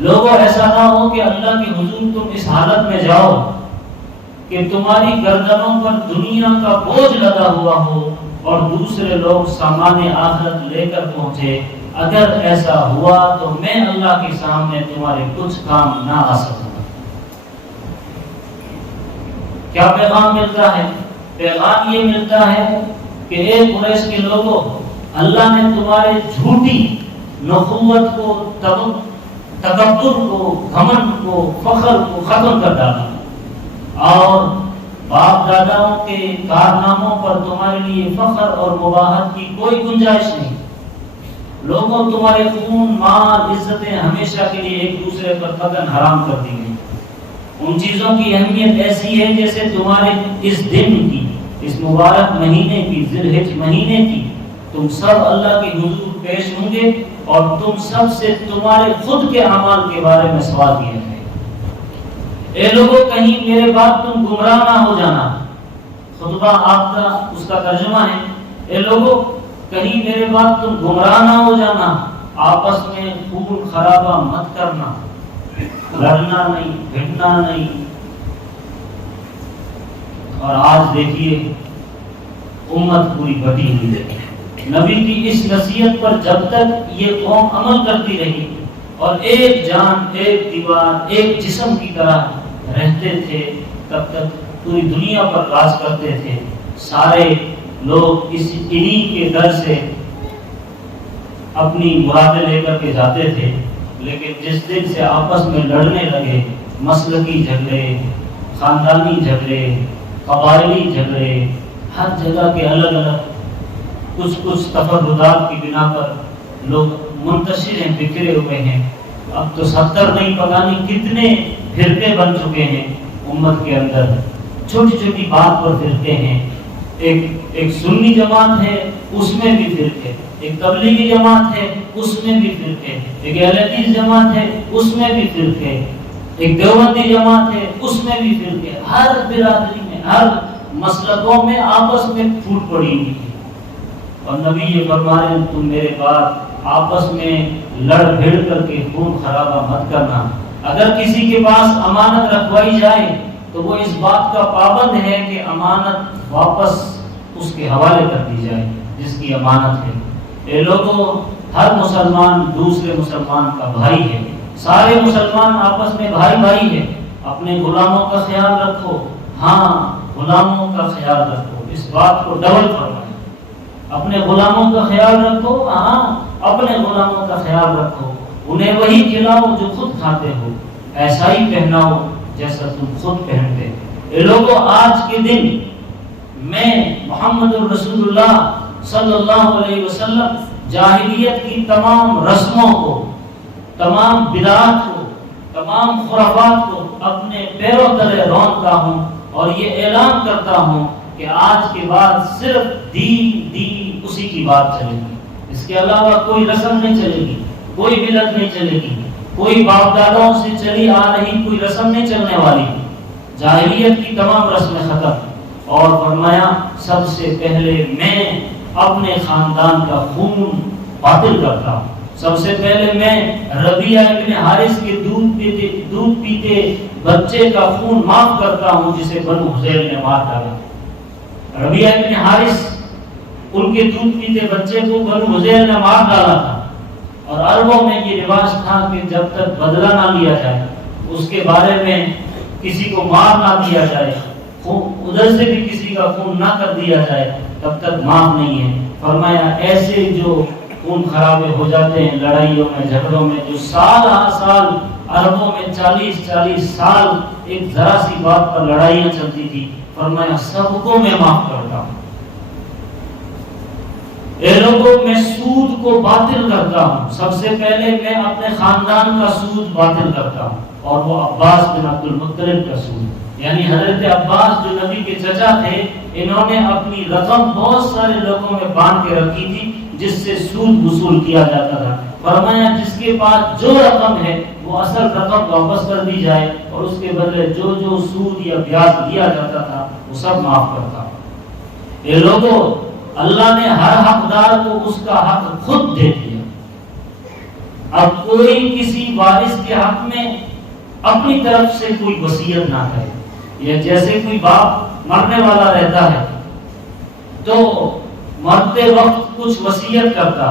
لوگوں ایسا نہ ہو کہ اللہ کے حضور تم اس حالت میں جاؤ کہ تمہاری گردنوں پر دنیا کا بوجھ لگا ہوا ہو اور دوسرے لوگ سامان آخرت لے کر پہنچے. اگر ایسا ہوا تو میں اللہ کے سامنے تمہارے کچھ کام نہ آ سکوں. کیا پیغام ملتا ہے؟ پیغام یہ ملتا ہے کہ اے قریش کے لوگوں، اللہ نے تمہارے جھوٹی نخوت کو، تکبر کو، گھمنڈ کو، فخر کو ختم کر ڈالا اور باپ داداؤں کے کارناموں پر تمہارے لیے فخر اور مباحت کی کوئی گنجائش نہیں. لوگوں تمہارے خون، مال، عزتیں ہمیشہ کے لیے ایک دوسرے پر قطعاً حرام کر دی گئی. ان چیزوں کی اہمیت ایسی ہے جیسے تمہارے اس دن کی، اس مبارک مہینے کی، ذی الحجہ مہینے کی تم سب اللہ کے حضور پیش ہوں گے اور تم سب سے تمہارے خود کے اعمال کے بارے میں سوال کیا جائے. اے لوگوں، کہیں میرے بعد تم گمراہ نہ ہو جانا. خطبہ آپ کا اس کا ترجمہ ہے، اے لوگوں کہیں میرے بعد تم گمراہ نہ ہو جانا، آپس میں خون خرابہ مت کرنا، لڑنا نہیں، بھیڑنا نہیں. اور آج دیکھیے امت پوری بٹی ہوئی ہے. نبی کی اس نصیحت پر جب تک یہ قوم عمل کرتی رہی اور ایک جان، ایک دیوار، ایک جسم کی طرح رہتے تھے، تب تک پوری دنیا پر راج کرتے تھے. سارے لوگ اس انہی کے در سے اپنی مرادیں لے کر کے جاتے تھے. لیکن جس دن سے آپس میں لڑنے لگے، مسلکی جھگڑے، خاندانی جھگڑے، قبائلی جھگڑے، ہر جگہ کے الگ الگ کچھ تفردات کی بنا پر لوگ منتشر ہیں، بکھرے ہوئے ہیں. اب تو 70 نہیں پتہ نہیں کتنے فرقے بن چکے ہیں امت کے اندر. چھوٹی چھوٹی بات پر فرقے ہیں. ایک سنی جماعت ہے، اس میں بھی فرقے، ایک تبلیغی جماعت ہے، اس میں بھی فرقے، ایک اہل حدیث جماعت ہے، اس میں بھی فرقے، ایک دیوبندی جماعت ہے، اس میں بھی فرقے. ہر برادری میں، ہر مسلکوں میں آپس میں پھوٹ پڑی ہوئی ہے. اور نبی یہ فرما رہے ہیں تم میرے بعد آپس میں لڑ بھیڑ کر کے خون خرابہ مت کرنا. اگر کسی کے پاس امانت رکھوائی جائے تو وہ اس بات کا پابند ہے کہ امانت واپس اس کے حوالے کر دی جائے جس کی امانت ہے. اے لوگوں، ہر مسلمان دوسرے مسلمان کا بھائی ہے. سارے مسلمان آپس میں بھائی بھائی ہے. اپنے غلاموں کا خیال رکھو. ہاں، غلاموں کا خیال رکھو. اس بات کو ڈبل فرمائیں. اپنے غلاموں کا خیال رکھو. ہاں، اپنے غلاموں کا خیال رکھو. انہیں وہی کھلاؤ جو خود کھاتے ہو. ایسا ہی پہناؤ جیسا تم خود پہنتے. اے لوگوں، آج کے دن میں محمد رسول اللہ صلی اللہ علیہ وسلم جاہلیت کی تمام رسموں کو، تمام بدعات کو، تمام خرافات کو اپنے پیروں تلے رونتا ہوں اور یہ اعلان کرتا ہوں کہ آج کے بعد صرف دین اسی کی بات چلے گی. اس کے علاوہ کوئی رسم نہیں چلے گی، کوئی ملت نہیں چلے گی، کوئی باپ داداؤں سے چلی آ رہی کوئی رسم نہیں چلنے والی. جاہلیت کی تمام رسمیں ختم. اور فرمایا سب سے پہلے میں اپنے خاندان کا خون باطل کرتا ہوں. سب سے پہلے میں ربیعہ ابن حارث کے دودھ پیتے بچے کا خون معاف کرتا ہوں جسے بنو حذیل نے مار ڈالا. ربیعہ ابن حارث، ان کے دودھ پیتے بچے کو بنو حذیل نے مار ڈالا تھا. اور عربوں میں یہ رواج تھا کہ جب تک بدلہ نہ لیا جائے، اس کے بارے میں کسی کو مار نہ دیا جائے، ادھر سے بھی کسی کا خون نہ کر دیا جائے، تب تک معاف نہیں ہے. فرمایا ایسے جو خون خرابے ہو جاتے ہیں لڑائیوں میں، جھگڑوں میں، جو سال ہر سال عربوں میں 40 سال ایک ذرا سی بات پر لڑائیاں چلتی تھی، فرمایا سب کو میں معاف کرتا ہوں. اے لوگوں، میں سود کو باطل کرتا ہوں. سب سے پہلے میں اپنے خاندان کا سود باطل کرتا ہوں، اور وہ عباس بن عبد المطلب کا سود، یعنی حضرت عباس جو نبی کے چچا تھے، انہوں نے اپنی رقم بہت سارے لوگوں میں باندھ کے رکھی تھی جس سے سود وصول کیا جاتا تھا. فرمایا جس کے پاس جو رقم ہے وہ اصل رقم واپس کر دی جائے اور اس کے بدلے جو سود یا بیاج دیا جاتا تھا وہ سب معاف کرتا. اے لوگوں، اللہ نے ہر حقدار کو اس کا حق خود دے دیا. اب کوئی کسی وارث کے حق میں اپنی طرف سے کوئی وصیت نہ کرے. یہ جیسے کوئی باپ مرنے والا رہتا ہے تو مرتے وقت کچھ وصیت کرتا،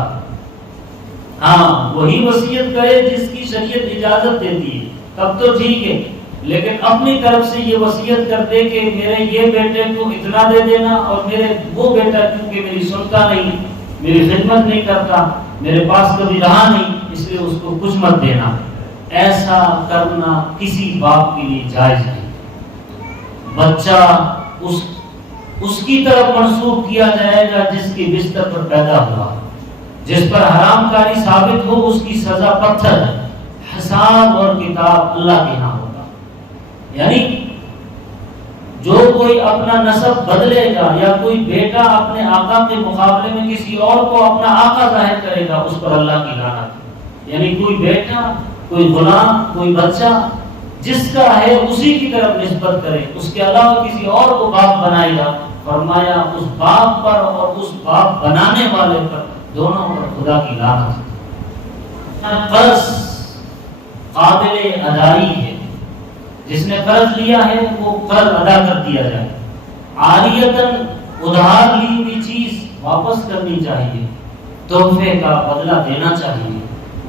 ہاں وہی وصیت کرے جس کی شریعت اجازت دیتی ہے تب تو ٹھیک ہے، لیکن اپنی طرف سے یہ وصیت کر دے کہ میرے یہ بیٹے کو اتنا دے دینا، اور میرے وہ بیٹا کیونکہ میری سنتا نہیں، میری خدمت نہیں کرتا، میرے پاس کبھی رہا نہیں، اس لیے اس کو کچھ مت دینا. ایسا کرنا کسی باپ کے لیے جائز نہیں. بچہ اس کی طرف منسوب کیا جائے گا جس کے بستر پر پیدا ہوا. جس پر حرام کاری ثابت ہو اس کی سزا پتھر ہے. حساب اور کتاب اللہ کے ہاں ہوگا. یعنی جو کوئی اپنا نسب بدلے گا یا کوئی بیٹا اپنے آقا کے مقابلے میں کسی اور کو اپنا آقا ظاہر کرے گا، اس پر اللہ کی لعنت. یعنی کوئی بیٹا، کوئی غلام، کوئی بچہ جس کا ہے اسی کی طرف نسبت کرے، اس کے علاوہ کسی اور کو باپ بنائے گا، فرمایا اس باپ پر اور اس باپ بنانے والے پر دونوں پر خدا کی لعنت. قرض قابل ادائی ہے، جس نے قرض لیا ہے وہ قرض ادا کر دیا جائے. عاریتاً ادھار لی ہوئی چیز واپس کرنی چاہیے، تحفے کا بدلہ دینا چاہیے.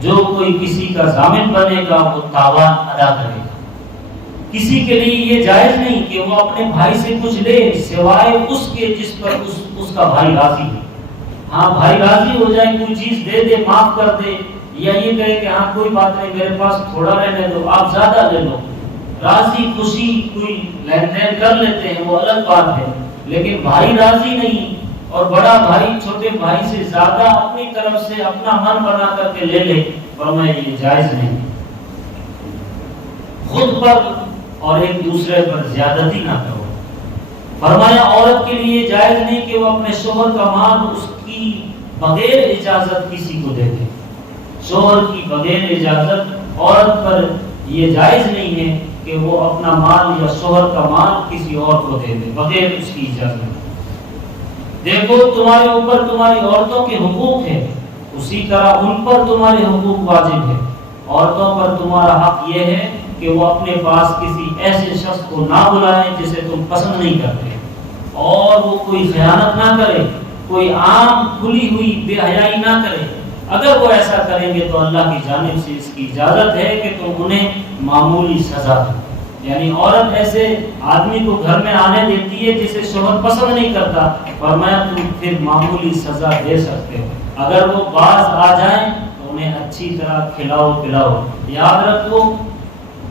جو کوئی کسی کا ضامن بنے گا وہ تاوان ادا کرے گا. کسی کے لیے یہ جائز نہیں کہ وہ اپنے بھائی سے کچھ لے سوائے اس کے جس پر اس کا بھائی راضی ہو. ہاں بھائی راضی ہو جائے، کوئی چیز دے دے، معاف کر دے، یا یہ کہے کہ ہاں کوئی بات نہیں میرے پاس تھوڑا رہنے دو، آپ زیادہ لے لو، راضی خوشی کوئی لین دین کر لیتے ہیں وہ الگ بات ہے. لیکن بھائی راضی نہیں اور بڑا بھائی چھوٹے بھائی سے زیادہ اپنی طرف سے اپنا من بنا کر کے لے لے، فرمایا یہ جائز نہیں. خود پر اور ایک دوسرے پر زیادتی نہ کرو. فرمایا عورت کے لیے جائز نہیں کہ وہ اپنے شوہر کا مال اس کی بغیر اجازت کسی کو دے دے. شوہر کی بغیر اجازت عورت پر یہ جائز نہیں ہے کہ وہ اپنا مال یا شوہر کا مال کسی اور کو دے دے بغیر اس کی اجازت. دیکھو تمہارے اوپر تمہاری عورتوں کے حقوق ہیں، اسی طرح ان پر تمہارے حقوق واجب ہے. عورتوں پر تمہارا حق یہ ہے کہ وہ اپنے پاس کسی ایسے شخص کو نہ بلائیں جسے تم پسند نہیں کرتے، اور وہ کوئی خیانت نہ کرے، کوئی عام کھلی ہوئی بے حیائی نہ کرے. اگر وہ ایسا کریں گے تو اللہ کی جانب سے اس کی اجازت ہے کہ تم انہیں معمولی سزا دو. یعنی عورت ایسے آدمی کو گھر میں آنے دیتی ہے جسے شوہر پسند نہیں کرتا، فرمایا تم پھر معمولی سزا دے سکتے ہو. اگر وہ باز آ جائیں تو انہیں اچھی طرح کھلاؤ پلاؤ. یاد رکھو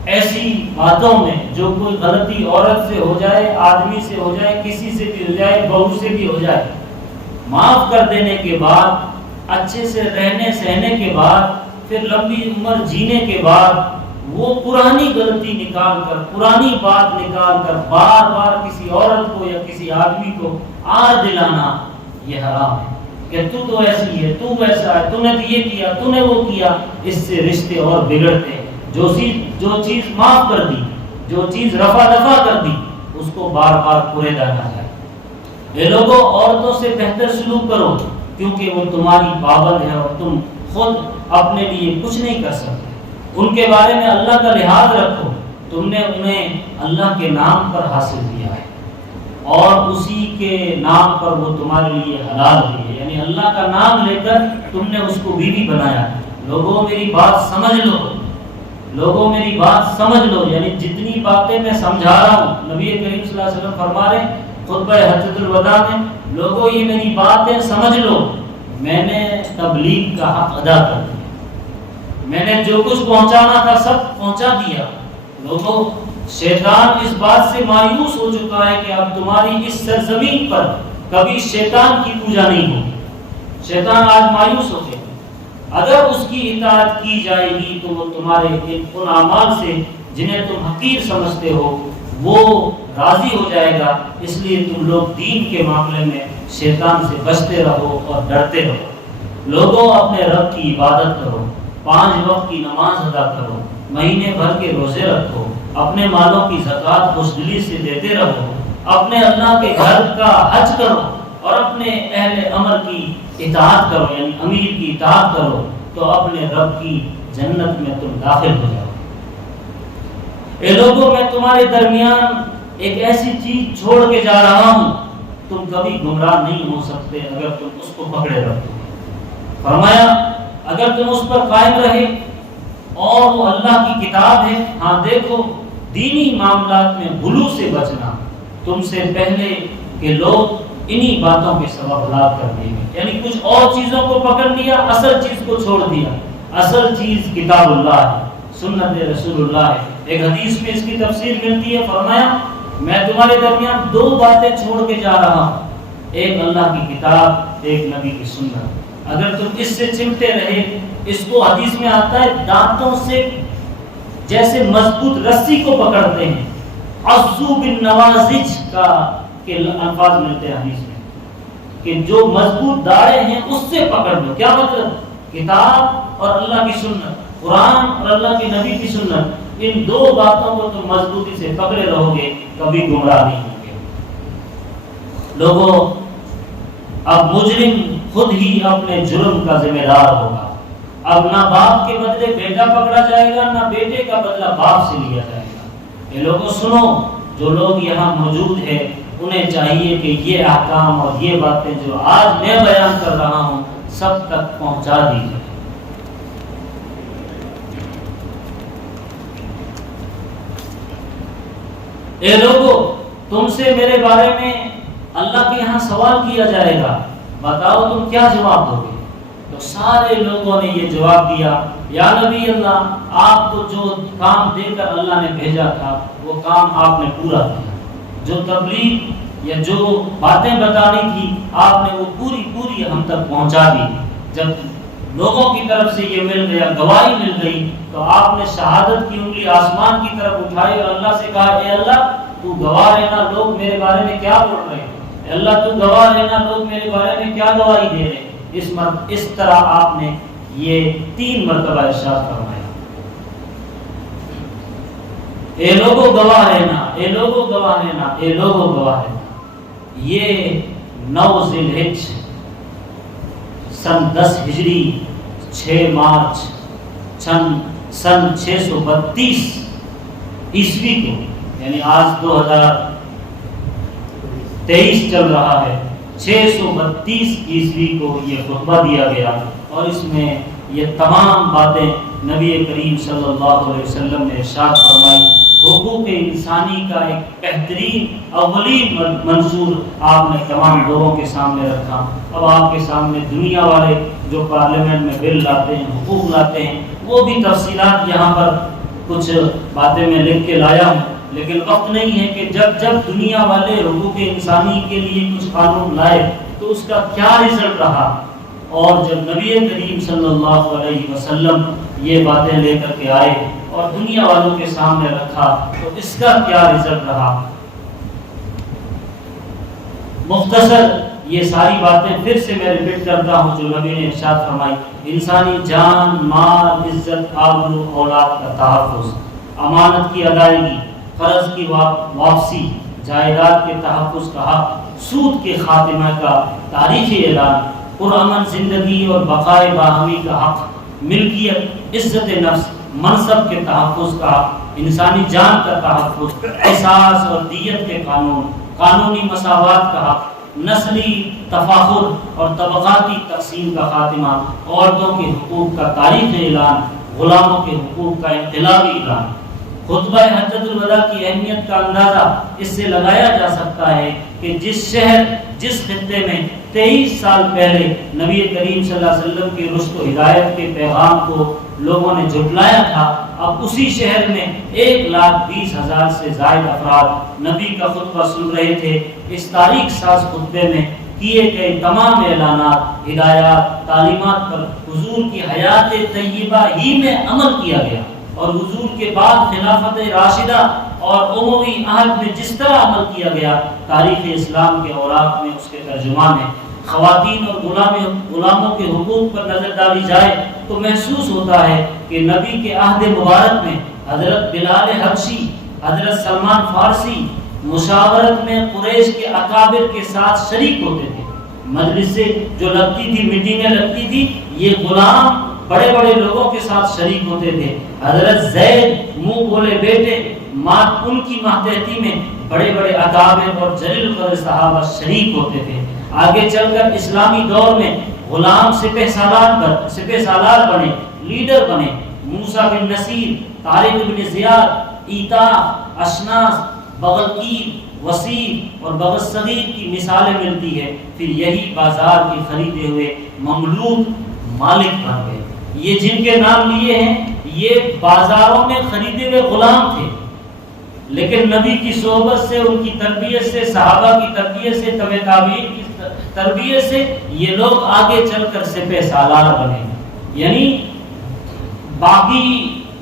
ایسی باتوں میں جو کوئی غلطی عورت سے ہو جائے، آدمی سے ہو جائے، کسی سے بھی ہو جائے، بہو سے بھی ہو جائے، معاف کر دینے کے بعد، اچھے سے رہنے سہنے کے بعد، پھر لمبی عمر جینے کے بعد وہ پرانی غلطی نکال کر، پرانی بات نکال کر بار بار کسی عورت کو یا کسی آدمی کو آر دلانا یہ حرام ہے کہ تو ایسی ہے، تو ویسا ہے، تو نے یہ کیا، تو نے وہ کیا. اس سے رشتے اور بگڑتے ہیں. جو چیز معاف کر دی، جو چیز رفع دفع کر دی، اس کو بار بار پورے ڈالنا چاہیے. یہ لوگوں عورتوں سے بہتر سلوک کرو کیونکہ وہ تمہاری پابند ہے اور تم خود اپنے لیے کچھ نہیں کر سکتے. ان کے بارے میں اللہ کا لحاظ رکھو. تم نے انہیں اللہ کے نام پر حاصل کیا ہے اور اسی کے نام پر وہ تمہارے لیے حلال ہوئی ہے. یعنی اللہ کا نام لے کر تم نے اس کو بیوی بنایا. لوگوں میری بات سمجھ لو، لوگوں میری بات سمجھ لو. یعنی جتنی باتیں میں سمجھا رہا ہوں، نبی کریم صلی اللہ علیہ وسلم فرما رہے ہیں خطبہ حجۃ الوداع میں، لوگوں یہ میری باتیں سمجھ لو، میں نے تبلیغ کا حق ادا کر دیا، میں نے جو کچھ پہنچانا تھا سب پہنچا دیا. لوگوں شیطان اس بات سے مایوس ہو چکا ہے کہ اب تمہاری اس سرزمین پر کبھی شیطان کی پوجا نہیں ہوگی. شیطان آج مایوس ہو گیا. اگر اس کی اطاعت کی جائے گی تو وہ تمہارے ان اعمال سے جنہیں تم حقیر سمجھتے ہو وہ راضی ہو جائے گا. اس لیے تم لوگ دین کے معاملے میں شیطان سے بچتے رہو اور ڈرتے رہو. لوگوں اپنے رب کی عبادت کرو، 5 وقت کی نماز ادا کرو، مہینے بھر کے روزے رکھو، اپنے مالوں کی زکوٰۃ خوشدلی سے دیتے رہو، اپنے اللہ کے گھر کا حج کرو اور اپنے اہل امر کی اطاعت کرو، یعنی امیر کی اطاعت کرو. تو اپنے رب کی جنت میں تم داخل ہو جاؤ۔ اے لوگوں، میں تمہارے درمیان ایک ایسی چیز چھوڑ کے جا رہا ہوں، تم کبھی گمراہ نہیں ہو سکتے اگر تم اس کو پکڑے رکھو۔ فرمایا اگر تم اس پر قائم رہے، اور وہ اللہ کی کتاب ہے۔ ہاں دیکھو، دینی معاملات میں غلو سے بچنا، تم سے پہلے کہ لوگ انہی باتوں کے سبب ہلاک کر دیے گئے، یعنی کچھ اور چیزوں کو پکڑ لیا، اصل چیز کو چھوڑ دیا۔ اصل چیز کتاب اللہ ہے، سنت رسول اللہ ہے۔ ایک حدیث میں اس کی تفسیر ملتی ہے، فرمایا میں تمہارے درمیان دو باتیں چھوڑ کے جا رہا ہوں، ایک اللہ کی کتاب، ایک نبی کی سنت۔ اگر تم اس سے چمٹے رہے، اس کو حدیث میں آتا ہے دانتوں سے جیسے مضبوط رسی کو پکڑتے ہیں، عضو بالنواجذ کا کے الفاظ ملتے ہیں حدیث میں، کہ جو مضبوط داڑے ہیں اس سے پکڑ لو۔ کیا مطلب؟ کتاب اور اللہ کی سنت، قرآن اور اللہ کے نبی کی سنت، ان دو باتوں کو تم مضبوطی سے پکڑے رہو گے، کبھی گمراہ نہیں ہوں گے۔ لوگوں، اب مجرم خود ہی اپنے جرم کا ذمہ دار ہوگا۔ اب نہ باپ کے بدلے بیٹا پکڑا جائے گا، نہ بیٹے کا بدلہ باپ سے لیا جائے گا۔ یہ لوگوں سنو، جو لوگ یہاں موجود ہیں انہیں چاہیے کہ یہ احکام اور یہ باتیں جو آج میں بیان کر رہا ہوں سب تک پہنچا دی جائے۔ اے لوگوں، تم سے میرے بارے میں اللہ کے یہاں سوال کیا جائے گا، بتاؤ تم کیا جواب دو گے؟ تو سارے لوگوں نے یہ جواب دیا، یا نبی اللہ، آپ کو جو کام دے کر اللہ نے بھیجا تھا وہ کام آپ نے پورا کیا، جو تبلیغ یا جو باتیں بتانی تھی آپ نے وہ پوری ہم تک پہنچا دی۔ جب لوگوں کی طرف سے یہ مل گیا، گواہی مل گئی، تو آپ نے شہادت کی انگلی آسمان کی طرف اٹھائی اور اللہ سے کہا، اے اللہ تو گواہ رہنا، لوگ میرے بارے میں کیا بول رہے ہیں، اے اللہ تو گواہ رہنا، لوگ میرے بارے میں کیا گواہی دے رہے ہیں۔ اس طرح آپ نے یہ 3 مرتبہ ارشاد فرمایا، اے لوگوں گواہ رہنا، اے لوگوں گواہ رہنا، اے لوگوں گواہ رہنا۔ یہ 9 ذی الحج سن 10 ہجری 6 مارچ سن 632 عیسوی کو، یعنی آج 2023 چل رہا ہے، 632 عیسوی کو یہ خطبہ دیا گیا، اور اس میں یہ تمام باتیں نبی کریم صلی اللہ علیہ وسلم نے ارشاد فرمائی۔ حقوق انسانی کا ایک بہترین اولین منشور آپ نے تمام لوگوں کے سامنے رکھا۔ اب آپ کے سامنے دنیا والے جو پارلیمنٹ میں بل لاتے ہیں، حقوق لاتے ہیں، وہ بھی تفصیلات یہاں پر کچھ باتیں میں لکھ کے لایا ہوں، لیکن وقت نہیں ہے کہ جب دنیا والے حقوق انسانی کے لیے کچھ قانون لائے تو اس کا کیا رزلٹ رہا، اور جب نبی کریم صلی اللہ علیہ وسلم یہ باتیں لے کر کے آئے اور دنیا والوں کے سامنے رکھا تو اس کا کیا رزلٹ رہا۔ مختصر یہ ساری باتیں پھر سے میں ریپیٹ کرتا ہوں جو نبی نے ارشاد فرمائی۔ انسانی جان، مال، عزت، آبرو، اولاد کا تحفظ، امانت کی ادائیگی، قرض کی واپسی، جائیداد کے تحفظ کا حق، سود کے خاتمہ کا تاریخی اعلان، پرامن زندگی اور بقائے باہمی کا حق، ملکیت، عزت نفس، منصب کے تحفظ کا حق، انسانی جان کا تحفظ، قصاص اور دیت کے قانون، قانونی مساوات کا حق، نسلی تفاخر اور طبقاتی تقسیم کا خاتمہ، عورتوں کے حقوق کا تاریخی اعلان، غلاموں کے حقوق کا انقلابی اعلان۔ خطبہ حجۃ الوداع کی اہمیت کا اندازہ اس سے لگایا جا سکتا ہے کہ جس شہر، جس خطے میں 23 سال پہلے نبی کریم صلی اللہ علیہ وسلم کی رشد و ہدایت کے پیغام کو لوگوں نے جھٹلایا تھا، اب اسی شہر میں 1,20,000 سے زائد افراد نبی کا خطبہ سن رہے تھے۔ اس تاریخ ساز خطبے میں کیے گئے تمام اعلانات، ہدایات، تعلیمات پر حضور کی حیات طیبہ ہی میں عمل کیا گیا، اور حضور کے بعد خلافت راشدہ اور اموی عہد میں جس طرح عمل کیا گیا، تاریخ اسلام کے اوراق میں اس کے ترجمان ہیں۔ خواتین اور غلاموں کے حقوق پر نظر ڈالی جائے تو محسوس ہوتا ہے کہ نبی کے عہد مبارک میں حضرت بلال حبشی، حضرت سلمان فارسی مشاورت میں قریش کے اکابر کے ساتھ شریک ہوتے تھے۔ مجلسیں جو لگتی تھی، میٹنگیں لگتی تھی، یہ غلام بڑے بڑے لوگوں کے ساتھ شریک ہوتے تھے. حضرت زید منہ بولے بیٹے ان کی ماتحتی میں بڑے بڑے اکابر اور جلیل القدر صحابہ شریک ہوتے تھے. آگے چل کر اسلامی دور میں غلام سپہ سالار بنے، لیڈر بنے. موسیٰ بن نصیر، طارق بن زیاد، ایتا، اشناس، بغلقیر، وسیع اور بغل صغیر کی مثالیں ملتی ہے. پھر یہی بازار کے خریدے ہوئے مملوک مالک بن گئے. یہ جن کے نام لیے ہیں یہ بازاروں میں خریدے ہوئے غلام تھے، لیکن نبی کی صحبت سے، ان کی تربیت سے، صحابہ کی تربیت سے، تبع تابعین کی تربیت سے یہ لوگ آگے چل کر سپہ سالار بنے. یعنی باقی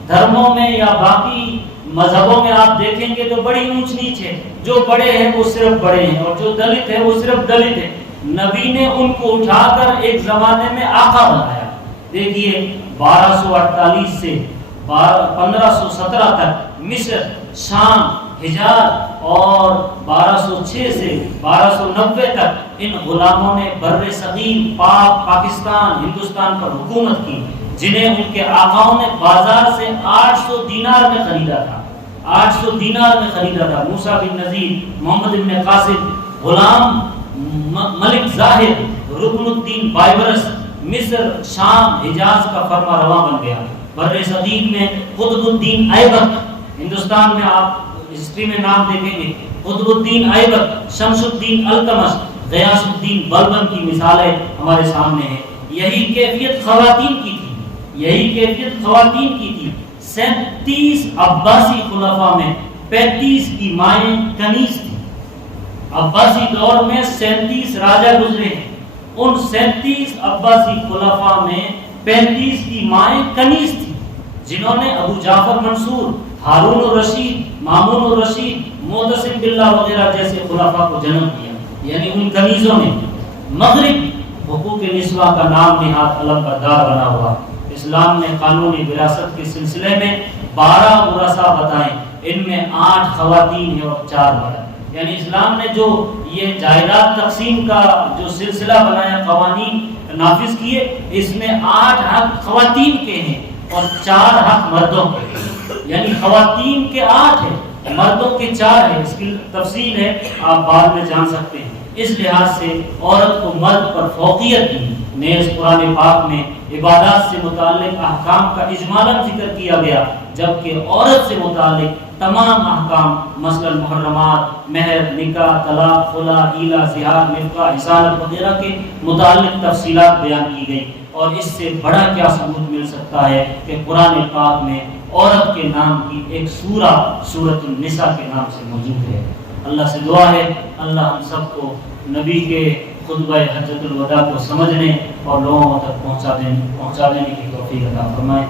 دھرموں میں یا باقی مذہبوں میں آپ دیکھیں گے تو بڑی اونچ نیچ ہے. جو بڑے ہیں وہ صرف بڑے ہیں اور جو دلت ہے وہ صرف دلت ہے. نبی نے ان کو اٹھا کر ایک زمانے میں آقا بنایا. دیکھیے 1248 سے 1517 تک مصر، شام، حجاز اور 1206 سے 1290 تک ان غلاموں نے بر صغیر، پاکستان، ہندوستان پر حکومت کی، جنہیں ان کے آقاؤں نے بازار سے 800 دینار میں خریدا تھا. 800 دینار میں خریدا تھا. موسیٰ بن نذیر، محمد بن قاسم، غلام ملک ظاہر، رکن الدین بائبرس مصر، شام، حجاز کا فرما رواں بن گیا. بر صغیر میں قطب الدین ایبک، ہندوستان میں آپ ہسٹری میں نام دیکھیں گے قطب الدین ایبک، شمس الدین التمش، غیاث الدین بلبن کی مثالیں ہمارے سامنے ہیں. یہی کیفیت خواتین کی تھی، یہی کیفیت خواتین کی تھی. 37 عباسی خلفاء میں 35 کی مائیں کنیز تھی. عباسی دور میں 37 راجہ گزرے ہیں. ان 37 عباسی خلفاء میں 35 کی مائیں کنیز تھی، جنہوں نے ابو جعفر منصور، ہارون الرشید، مامون الرشید، معتصم باللہ وغیرہ جیسے خلفاء کو جنم دیا. یعنی ان کنیزوں نے مغرب حقوق نسواں کا نام نہاد علم بردار بنا ہوا. اسلام نے قانونی وراثت کے سلسلے میں 12 ورثاء بتائیں. ان میں 8 خواتین ہیں اور 4 مرد. یعنی اسلام نے جو یہ جائیداد تقسیم کا جو سلسلہ بنایا، قوانین نافذ کیے، اس میں 8 حق خواتین کے ہیں اور 4 حق مردوں کے. یعنی خواتین کے 8 ہیں، مردوں کے 4 ہیں. اس کی تفصیل ہے، آپ بعد میں جان سکتے ہیں. اس لحاظ سے عورت کو مرد پر فوقیت دی. نیز قرآن پاک میں عبادات سے متعلق احکام کا اجمالاً ذکر کیا گیا، جبکہ عورت سے متعلق تمام احکام مثلا محرمات، مہر، نکاح، طلاق، خلا، ایلا، زہار، نفقہ، حصانت وغیرہ کے متعلق تفصیلات بیان کی گئی. اور اس سے بڑا کیا ثبوت مل سکتا ہے کہ قرآن پاک میں عورت کے نام کی ایک سورہ سورۃ النساء کے نام سے موجود ہے. اللہ سے دعا ہے اللہ ہم سب کو نبی کے خطبہ حجۃ الوداع کو سمجھنے اور لوگوں تک پہنچا دینے کی توفیق عطا فرمائے.